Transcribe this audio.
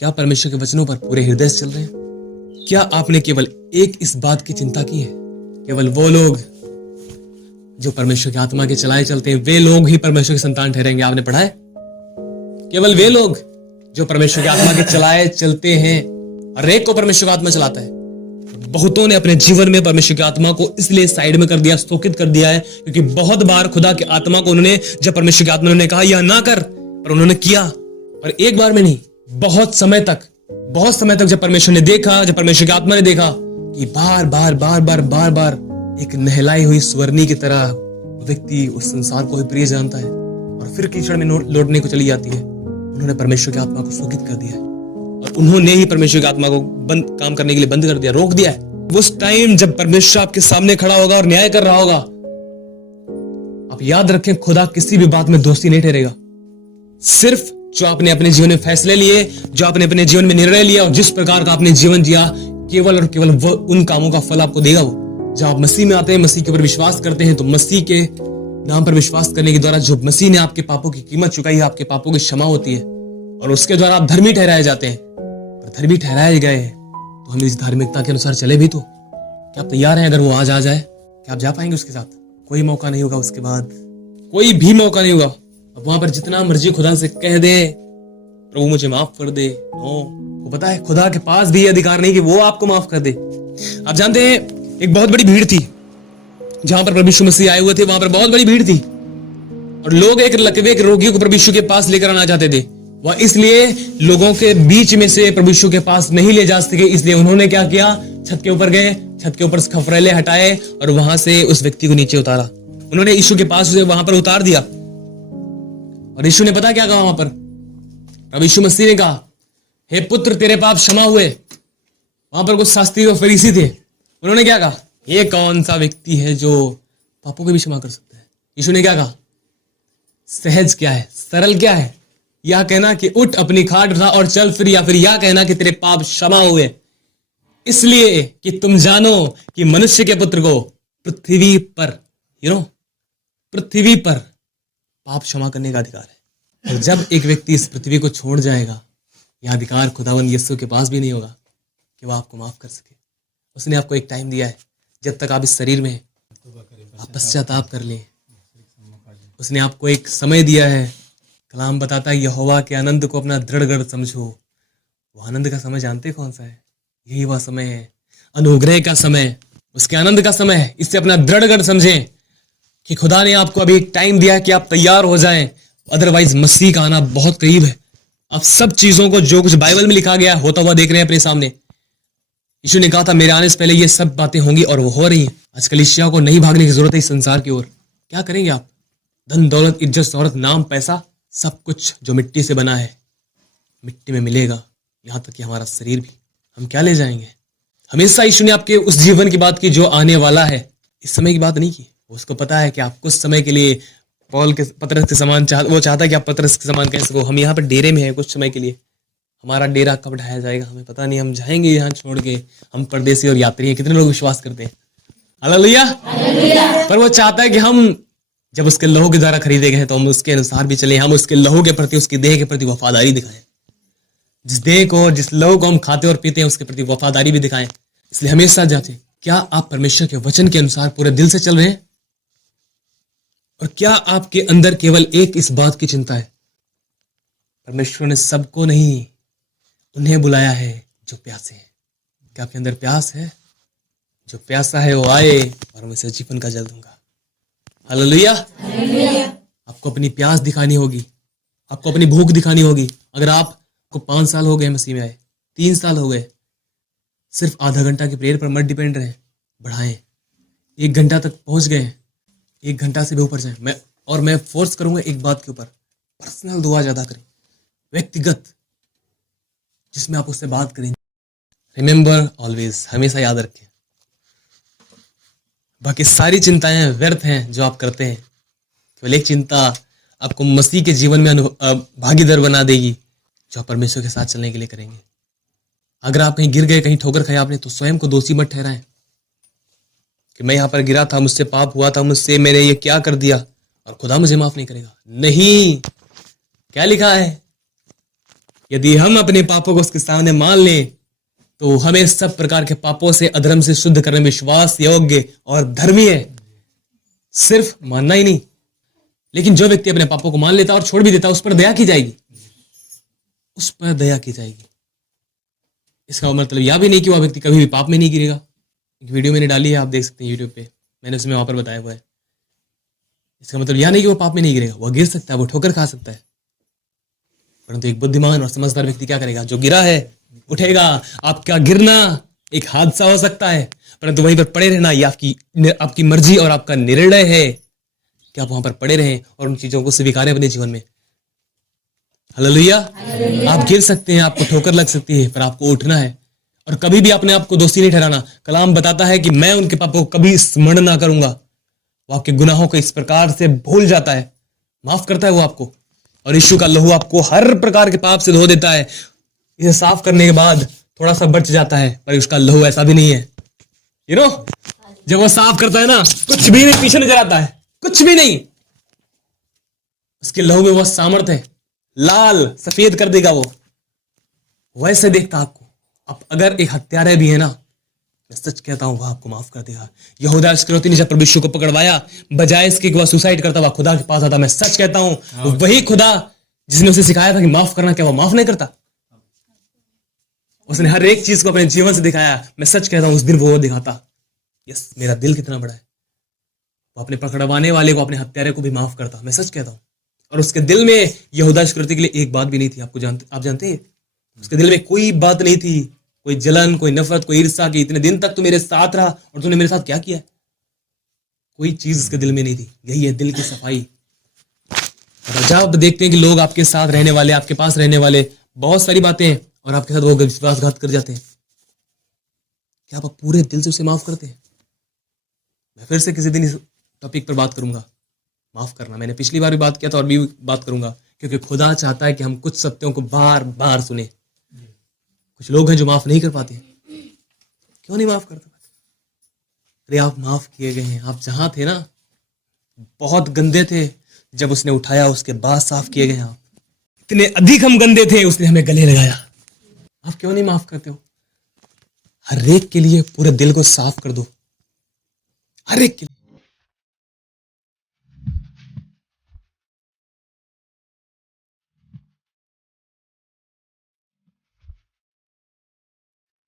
क्या परमेश्वर के वचनों पर पूरे हृदय से चल रहे हैं? क्या आपने केवल एक इस बात की चिंता की है, केवल वो लोग जो परमेश्वर की आत्मा के चलाए चलते हैं वे लोग ही परमेश्वर के संतान ठहरेंगे? आपने पढ़ा है केवल वे लोग जो परमेश्वर की आत्मा के चलाए चलते हैं। हर एक को परमेश्वर की आत्मा चलाता है। बहुतों ने अपने जीवन में परमेश्वर की आत्मा को इसलिए साइड में कर दिया, स्थगित कर दिया है, क्योंकि बहुत बार खुदा की आत्मा को उन्होंने, जब परमेश्वर की आत्मा ने कहा यह ना कर, पर उन्होंने किया। और एक बार में नहीं, बहुत समय तक जब परमेश्वर ने देखा, जब परमेश्वर की आत्मा ने देखा कि बार बार एक नहलाई हुई स्वर्णी की तरह व्यक्ति उस संसार को ही प्रिय जानता है और फिर कीचड़ में लौटने को चली जाती है, उन्होंने परमेश्वर की आत्मा को स्थगित कर दिया है और उन्होंने ही परमेश्वर की आत्मा को काम करने के लिए बंद कर दिया, रोक दिया है। उस टाइम जब परमेश्वर आपके सामने खड़ा होगा और न्याय कर रहा होगा, आप याद रखें, खुदा किसी भी बात में दोषी नहीं ठहरेगा। सिर्फ जो आपने अपने जीवन में फैसले लिए, जो आपने अपने जीवन में निर्णय लिया और जिस प्रकार का आपने जीवन जिया, केवल और केवल वो उन कामों का फल आपको देगा। वो जब आप मसीह में आते हैं, मसीह के ऊपर विश्वास करते हैं, तो मसीह के नाम पर विश्वास करने के द्वारा जो मसीह ने आपके पापों की कीमत चुकाई है, आपके पापों की क्षमा होती है और उसके द्वारा आप धर्मी ठहराए जाते हैं। पर धर्मी ठहराए गए तो हम इस धार्मिकता के अनुसार चले भी तो। क्या आप तैयार हैं? अगर वो आज आ जाए, क्या आप जा पाएंगे उसके साथ? कोई मौका नहीं होगा, उसके बाद कोई भी मौका नहीं होगा। अब वहां पर जितना मर्जी खुदा से कह दे प्रभु मुझे माफ कर दे, वो पता है खुदा के पास भी अधिकार नहीं कि वो आपको माफ कर दे। आप जानते हैं, एक बहुत बड़ी भीड़ थी जहां पर प्रभु यीशु मसीह आए हुए थे, वहां पर बहुत बड़ी भीड़ थी और लोग एक लकवे के रोगी को प्रभु यीशु के पास लेकर आना चाहते थे। वह इसलिए लोगों के बीच में से प्रभु यीशु के पास नहीं ले जा सके, इसलिए उन्होंने क्या किया, छत के ऊपर गए, छत के ऊपर खफरेले हटाए और वहां से उस व्यक्ति को नीचे उतारा। उन्होंने यीशु के पास उसे वहां पर उतार दिया और यीशु ने पता क्या कहा वहां पर? प्रभु यीशु मसीह ने कहा, हे पुत्र तेरे पाप क्षमा हुए। वहां पर कुछ शास्त्री और फरीसी थे, उन्होंने क्या कहा, ये कौन सा व्यक्ति है जो पापों को भी क्षमा कर सकता है? यीशु ने क्या कहा? सहज क्या है, सरल क्या है, यह कहना कि उठ अपनी खाट उठा और चल फिर, या फिर यह कहना कि तेरे पाप क्षमा हुए, इसलिए कि तुम जानो कि मनुष्य के पुत्र को पृथ्वी पर पृथ्वी पर पाप क्षमा करने का अधिकार है। और जब एक व्यक्ति इस पृथ्वी को छोड़ जाएगा, यह अधिकार खुदावन यीशु के पास भी नहीं होगा कि वह आपको माफ कर सके। उसने आपको एक टाइम दिया है, जब तक आप इस शरीर में आप पश्चाताप कर ले। उसने आपको एक समय दिया है। कलाम बताता है, यहोवा के आनंद को अपना दृढ़ गढ़ समझो। वो आनंद का समय जानते कौन सा है? यही वह समय है, अनुग्रह का समय, उसके आनंद का समय है। इससे अपना दृढ़ गढ़ समझें कि खुदा ने आपको अभी एक टाइम दिया है कि आप तैयार हो जाएं, अदरवाइज मसीह का आना बहुत करीब है। आप सब चीजों को जो कुछ बाइबल में लिखा गया होता हुआ देख रहे हैं अपने सामने। यीशु ने कहा था, मेरे आने से पहले ये सब बातें होंगी और वो हो रही हैं। आज कलीसिया को नहीं भागने की जरूरत है इस संसार की ओर। क्या करेंगे आप? धन दौलत इज्जत शौहरत नाम पैसा, सब कुछ जो मिट्टी से बना है मिट्टी में मिलेगा, यहां तक कि हमारा शरीर भी। हम क्या ले जाएंगे? हमेशा यीशु ने आपके उस जीवन की बात की जो आने वाला है, इस समय की बात नहीं की। उसको पता है कि आप कुछ समय के लिए पौल के पतरस के समान वो चाहता है कि आप पतरस के समान कह सको। हम यहाँ पर डेरे में हैं कुछ समय के लिए, हमारा डेरा कब ढाया जाएगा हमें पता नहीं। हम जाएंगे यहाँ छोड़ के, हम परदेसी और यात्री हैं। कितने लोग विश्वास करते हैं? हालेलुया। पर वो चाहता है कि हम जब उसके लहू के द्वारा खरीदे गए तो हम उसके अनुसार भी चले, हम उसके लहू के प्रति, उसकी देह के प्रति वफादारी दिखाएं। जिस देह को, जिस लहू को हम खाते और पीते हैं, उसके प्रति वफादारी भी दिखाएं। इसलिए हमेशा जांचें, क्या आप परमेश्वर के वचन के अनुसार पूरे दिल से चल रहे हैं? और क्या आपके अंदर केवल एक इस बात की चिंता है, परमेश्वर ने सबको नहीं, उन्हें बुलाया है जो प्यासे हैं। क्या आपके अंदर प्यास है? जो प्यासा है वो आए और मैं उसे जीवन का जल दूंगा। हालेलुया। आपको अपनी प्यास दिखानी होगी, आपको अपनी भूख दिखानी होगी। अगर आपको 5 साल हो गए मसीह में आए, 3 साल हो गए, सिर्फ आधा घंटा की प्रेयर पर मत डिपेंड रहे, बढ़ाएं। 1 घंटा तक पहुंच गए, 1 घंटा से भी ऊपर जाए। मैं फोर्स करूंगा एक बात के ऊपर, पर्सनल दुआ ज्यादा करें, व्यक्तिगत, जिसमें आप उससे बात करें। रिमेंबर ऑलवेज, हमेशा याद रखें, बाकी सारी चिंताएं व्यर्थ हैं जो आप करते हैं। केवल एक चिंता आपको मसीह के जीवन में भागीदार बना देगी, जो आप परमेश्वर के साथ चलने के लिए करेंगे। अगर आप कहीं गिर गए, कहीं ठोकर खाया आपने, तो स्वयं को दोषी मत ठहराएं कि मैं यहां पर गिरा था, मुझसे पाप हुआ था, मुझसे मैंने ये क्या कर दिया और खुदा मुझे माफ नहीं करेगा। नहीं, क्या लिखा है? यदि हम अपने पापों को उसके सामने मान लें तो हमें सब प्रकार के पापों से, अधर्म से शुद्ध करने में विश्वास योग्य और धर्मी है। सिर्फ मानना ही नहीं, लेकिन जो व्यक्ति अपने पापों को मान लेता और छोड़ भी देता, उस पर दया की जाएगी, उस पर दया की जाएगी। इसका मतलब यह भी नहीं कि वह व्यक्ति कभी भी पाप में नहीं गिरेगा। एक वीडियो मैंने डाली है, आप देख सकते हैं यूट्यूब पे, मैंने उसमें वहां पर बताया हुआ है। इसका मतलब यह नहीं कि वो पाप में नहीं गिरेगा, वह गिर सकता है, वो ठोकर खा सकता है, परंतु एक बुद्धिमान और समझदार व्यक्ति क्या करेगा? जो गिरा है उठेगा। आपका गिरना एक हादसा हो सकता है, परंतु वहीं पर पड़े रहना ये आपकी मर्जी और आपका निर्णय है कि आप वहां पर पड़े रहें और उन चीजों को स्वीकारें अपने जीवन में। हालेलुया। आप गिर सकते हैं, आपको ठोकर लग सकती है, पर आपको उठना है और कभी भी अपने आप को दोषी नहीं ठहराना। कलाम बताता है कि मैं उनके पापों को कभी स्मरण ना करूंगा। वो आपके गुनाहों को इस प्रकार से भूल जाता है, माफ करता है वो आपको, और यीशु का लहू आपको हर प्रकार के पाप से धो देता है। इसे साफ करने के बाद थोड़ा सा बच जाता है, पर उसका लहू ऐसा भी नहीं है। जब वो साफ करता है ना, कुछ भी नहीं पीछे नजर आता है, कुछ भी नहीं। उसके लहू में वो सामर्थ है, लाल सफेद कर देगा वो, वैसे देखता आपको। आप अगर एक हत्यारा भी है ना, मैं सच कहता हूं, वह आपको माफ कर देगा। यहूदा इस्करियोती ने जब प्रभु यीशु को पकड़वाया, बजाय इसके कि वह सुसाइड करता हुआ खुदा के पास आता, मैं सच कहता हूं वही खुदा जिसने उसे सिखाया था कि माफ करना, क्या वह माफ नहीं करता? उसने हर एक चीज को अपने जीवन से दिखाया। मैं सच कहता हूं उस दिन वो दिखाता, यस मेरा दिल कितना बड़ा है। वो अपने पकड़वाने वाले को, अपने हत्यारे को भी माफ करता, मैं सच कहता हूं। और उसके दिल में यहूदा इस्करियोती के लिए एक बात भी नहीं थी। आप जानते हैं, उसके दिल में कोई बात नहीं थी, कोई जलन, कोई नफरत, कोई ईर्ष्या की इतने दिन तक तू मेरे साथ रहा और तूने मेरे साथ क्या किया? कोई चीज उसके दिल में नहीं थी। यही है दिल की सफाई। और जब आप देखते हैं कि लोग आपके साथ रहने वाले, आपके पास रहने वाले बहुत सारी बातें हैं और आपके साथ वो विश्वासघात कर जाते हैं, क्या आप पूरे दिल से उसे माफ करते हैं? मैं फिर से किसी दिन इस टॉपिक पर बात करूंगा, माफ करना। मैंने पिछली बार भी बात किया था और भी बात करूंगा, क्योंकि खुदा चाहता है कि हम कुछ सत्यों को बार बार सुने। कुछ लोग हैं जो माफ नहीं कर पाते। क्यों नहीं माफ करते? अरे आप माफ किए गए हैं। आप जहां थे ना, बहुत गंदे थे, जब उसने उठाया उसके बाद साफ किए गए। आप इतने अधिक हम गंदे थे, उसने हमें गले लगाया। आप क्यों नहीं माफ करते हो? हर एक के लिए पूरे दिल को साफ कर दो, हर एक के लिए।